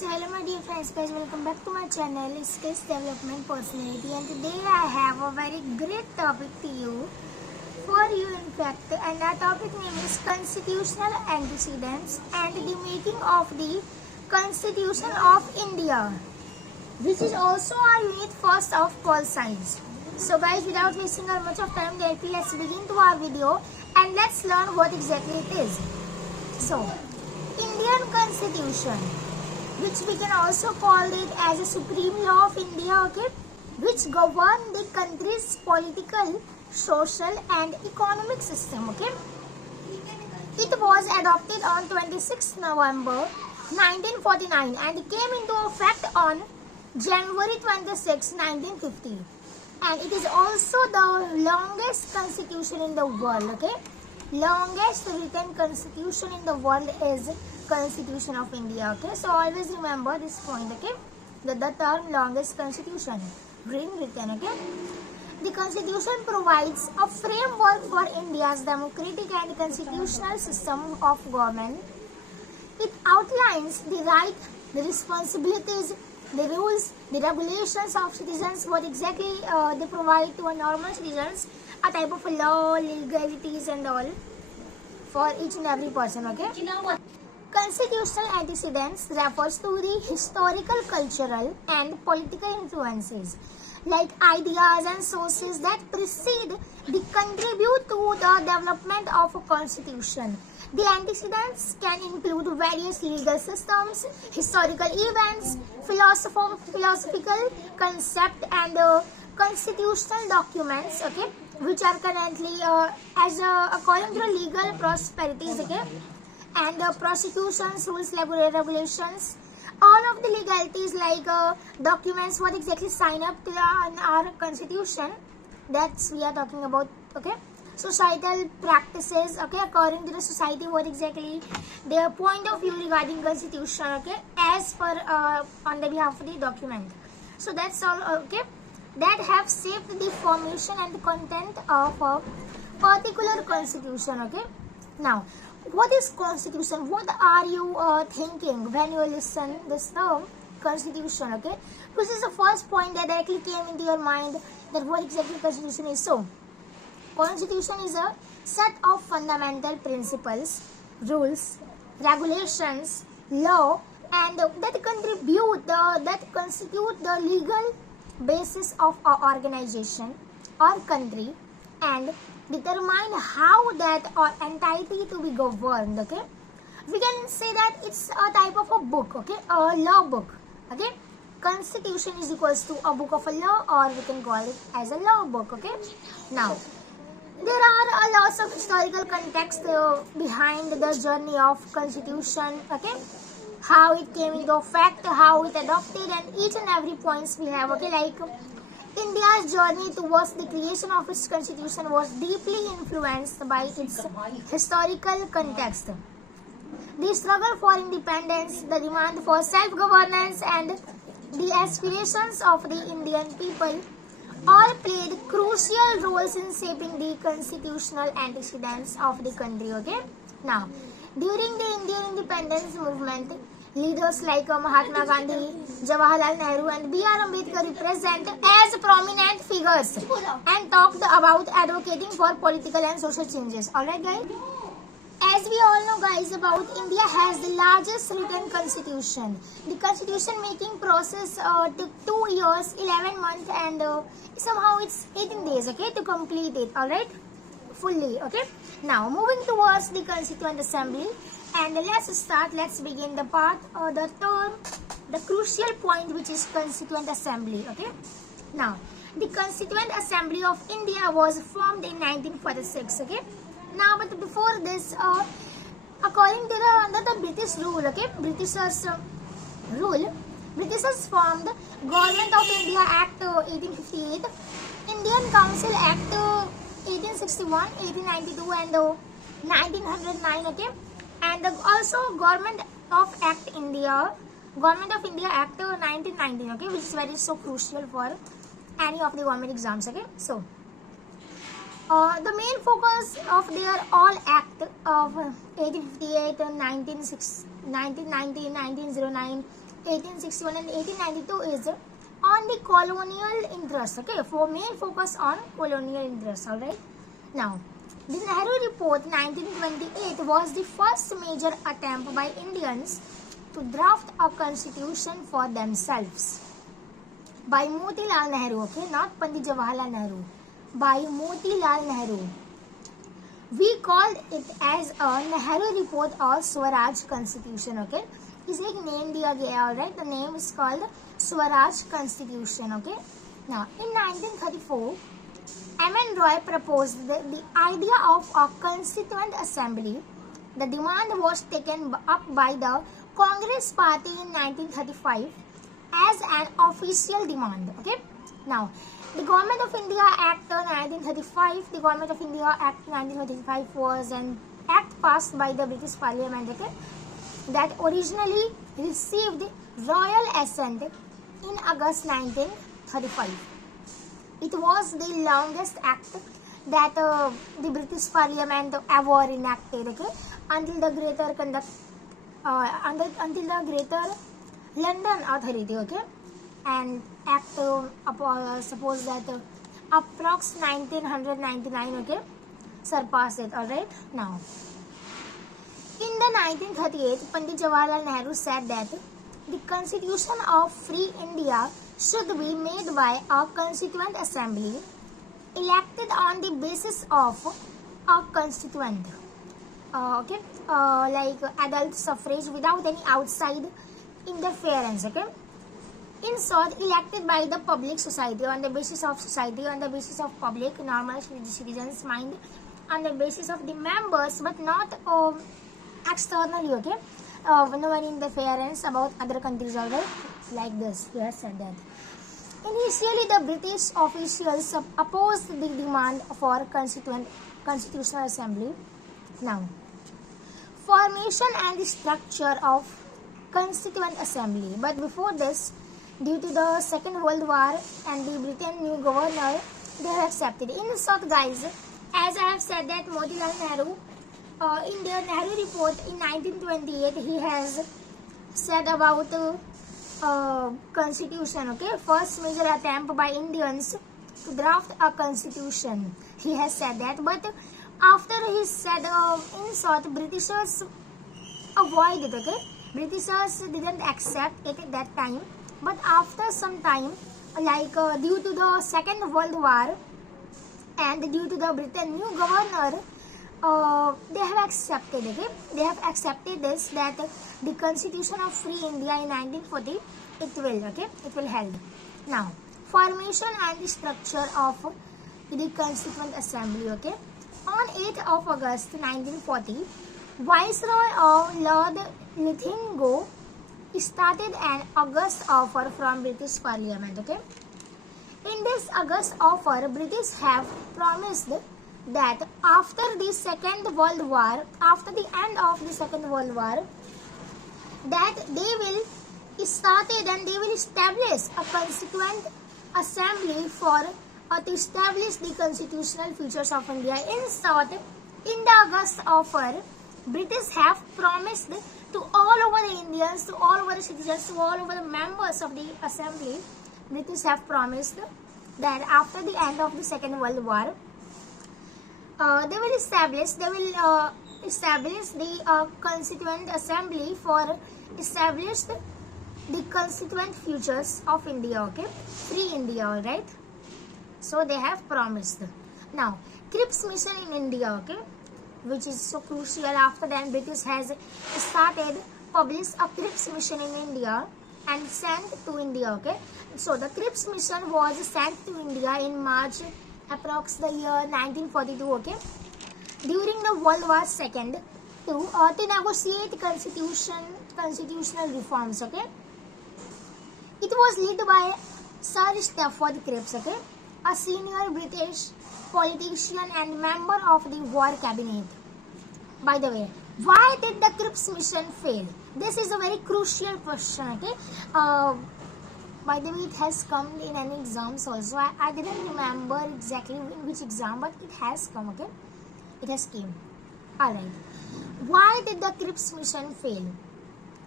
hello my dear friends, guys, welcome back to my channel Skills Development Personality, and today I have a very great topic to you, for you in fact, and our topic name is Constitutional Antecedents and the making of the Constitution of India, which is also our unit first of Pol Science. So guys, without wasting our much of time, directly let's begin to our video and let's learn what exactly it is. So, Indian Constitution, which we can also call it as a supreme law of India, okay, which govern the country's political, social and economic system, okay. It was adopted on 26 November 1949 and came into effect on January 26, 1950. And it is also the longest constitution in the world, okay. Longest written constitution in the world is Constitution of India, okay. So always remember this point, okay. The term longest constitution written, okay. The constitution provides a framework for India's democratic and constitutional system of government. It outlines the right, the responsibilities, the rules, the regulations of citizens, what exactly they provide to a normal citizens, a type of law, legalities and all for each and every person, okay. Constitutional antecedents refers to the historical, cultural and political influences, like ideas and sources that precede the contribute to the development of a constitution. The antecedents can include various legal systems, historical events, philosophical concept and constitutional documents, okay, which are currently according to the legal prosperities, okay, and prosecutions, rules, regulations, all of the legalities like documents what exactly sign up to our constitution, that's we are talking about, okay. Societal practices, okay, according to the society what exactly their point of view regarding constitution, okay, as per on the behalf of the document. So that's all, okay, that have shaped the formation and the content of a particular constitution, okay. Now, what is constitution? What are you thinking when you listen this term constitution, okay? Which is the first point that directly came into your mind, that what exactly constitution is. So, constitution is a set of fundamental principles, rules, regulations, law, and that constitute the legal basis of our organization or country and determine how that or entity to be governed, okay. We can say that it's a type of a book, okay, a law book, okay. Constitution is equals to a book of a law, or we can call it as a law book, okay. Now, there are a lots of historical context behind the journey of constitution, okay, how it came into effect, how it adopted, and each and every points we have, okay, like India's journey towards the creation of its constitution was deeply influenced by its historical context. The struggle for independence, the demand for self-governance, and the aspirations of the Indian people all played crucial roles in shaping the constitutional antecedents of the country, okay. Now, during the Indian independence movement, leaders like Mahatma Gandhi, Jawaharlal Nehru and Ambedkar represent as prominent figures and talked about advocating for political and social changes. Alright guys? As we all know guys, about India has the largest written constitution. The constitution making process took 2 years, 11 months and somehow it's 18 days, okay, to complete it, alright, fully, okay. Now moving towards the Constituent Assembly, and let's begin the part or the term, the crucial point, which is Constituent Assembly, okay. Now, the Constituent Assembly of India was formed in 1946, okay. Now, but before this, according to under the British rule, okay, Britishers formed Government of India Act 1858, Indian Council Act 1861, 1892 and 1909, okay. And also Government of India Act 1919, okay, which is very so crucial for any of the government exams, okay. So the main focus of their all act of 1858 and 1990, 1909 1861 and 1892 is on the colonial interest. Okay, for main focus on colonial interest. All right. Now, the Nehru Report 1928 was the first major attempt by Indians to draft a constitution for themselves by Motilal Nehru. Okay, not Pandit Jawaharlal Nehru. By Motilal Nehru. We called it as a Nehru Report or Swaraj Constitution. Okay, इसे एक name दिया गया है. Alright, the name is called Swaraj Constitution. Okay, now in 1934, M.N. Roy proposed the idea of a constituent assembly. The demand was taken up by the Congress Party in 1935 as an official demand. Okay, now the Government of India Act 1935. The Government of India Act 1935 was an act passed by the British Parliament. Okay, that originally received royal assent in August 1935. It was the longest act that the British Parliament ever enacted. Okay, until the Greater London Authority. Okay, and act suppose that approx 1999. Okay, surpassed it. All right. Now, in the 1938, Pandit Jawaharlal Nehru said that the Constitution of Free India should be made by a Constituent Assembly elected on the basis of a constituent. Like adult suffrage without any outside interference. Okay, in short, elected by the public society on the basis of society, on the basis of public normal citizens' mind, on the basis of the members, but not externally. Okay, no any interference about other countries. Alright, like this. He has said that. Initially, the British officials opposed the demand for constitutional assembly. Now, formation and the structure of constituent assembly. But before this, due to the Second World War and the Britain new governor, they have accepted. In short, guys, as I have said that Motilal Nehru, in their Nehru Report in 1928, he has said about constitution. Okay, first major attempt by Indians to draft a constitution. He has said that, but after he said, in short, Britishers avoided. Okay, Britishers didn't accept it at that time. But after some time, like due to the Second World War and due to the Britain new governor, they have accepted. Okay, they have accepted this, that the Constitution of Free India in 1940 it will held. Now, formation and the structure of the Constituent Assembly. Okay, on 8th of August 1940, Viceroy of Lord Linlithgow started an August offer from British Parliament. Okay, in this August offer, British have promised that after the Second World War, after the end of the Second World War, that they will started and they will establish a constituent assembly for to establish the constitutional features of India. In short, in the August offer, British have promised to all over the Indians, to all over the citizens, to all over the members of the assembly, British have promised that after the end of the Second World War, they will establish the constituent assembly for establish the constituent futures of India. Okay, free India. All right. So they have promised. Now, Cripps mission in India. Okay, which is so crucial. After that, British has started publish a Cripps mission in India and sent to India. Okay, so the Cripps mission was sent to India in March approx the year 1942. Okay, during the World War II to negotiate constitutional reforms. Okay, it was led by Sir Stafford Cripps. Okay, a senior British politician and member of the War Cabinet. By the way, why did the Cripps mission fail? This is a very crucial question. Okay, by the way, it has come in an exams also. I didn't remember exactly in which exam, but it has come. Okay, it has came. Alright, why did the Cripps mission fail?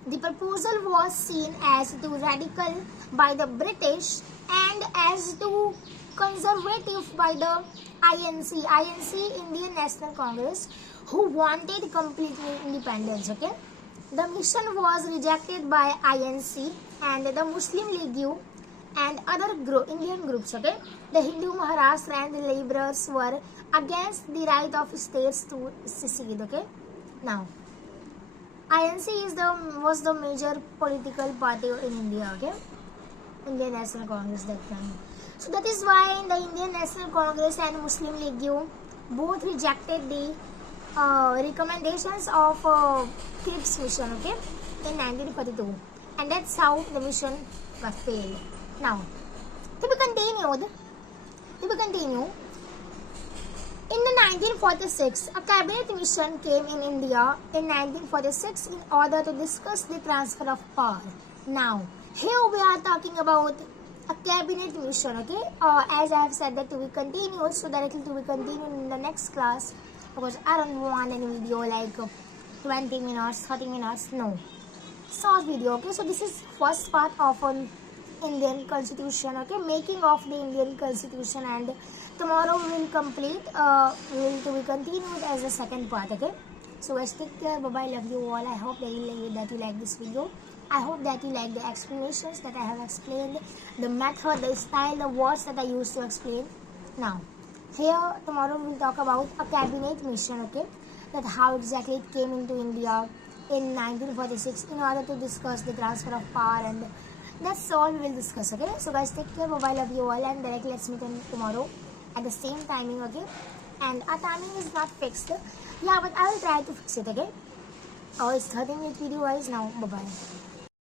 The proposal was seen as too radical by the British and as too conservative by the INC, Indian National Congress, who wanted complete independence. Okay, the mission was rejected by INC and the Muslim League and other Indian groups. Okay, the Hindu Maharashtra and the laborers were against the right of states to secede. Okay, now INC was the major political party in India. Okay, Indian National Congress that time. So that is why the Indian National Congress and Muslim League both rejected the recommendations of Cripps mission. Okay, in 1942, and that's how the mission got failed. Now, to be continued. In the 1946, a cabinet mission came in India in 1946 in order to discuss the transfer of power. Now, here we are talking about a cabinet mission, okay? As I have said that to be continued, so directly to be continued in the next class, because I don't want any video like 20 minutes, 30 minutes, no. Short video, okay? So this is first part of an Indian Constitution, okay? Making of the Indian Constitution, and tomorrow we will complete, to be continued as the second part, okay? So guys, take care, bye bye, love you all. I hope that you like this video. I hope that you like the explanations that I have explained, the method, the style, the words that I used to explain. Now, here tomorrow we will talk about a cabinet mission, okay? That how exactly it came into India in 1946 in order to discuss the transfer of power, and that's all we will discuss, okay? So guys, take care, bye bye, love you all, and directly let's meet on tomorrow at the same timing, okay? And our timing is not fixed, yeah, but I will try to fix it, okay? Oh, it's 30-minute video guys. Now bye bye.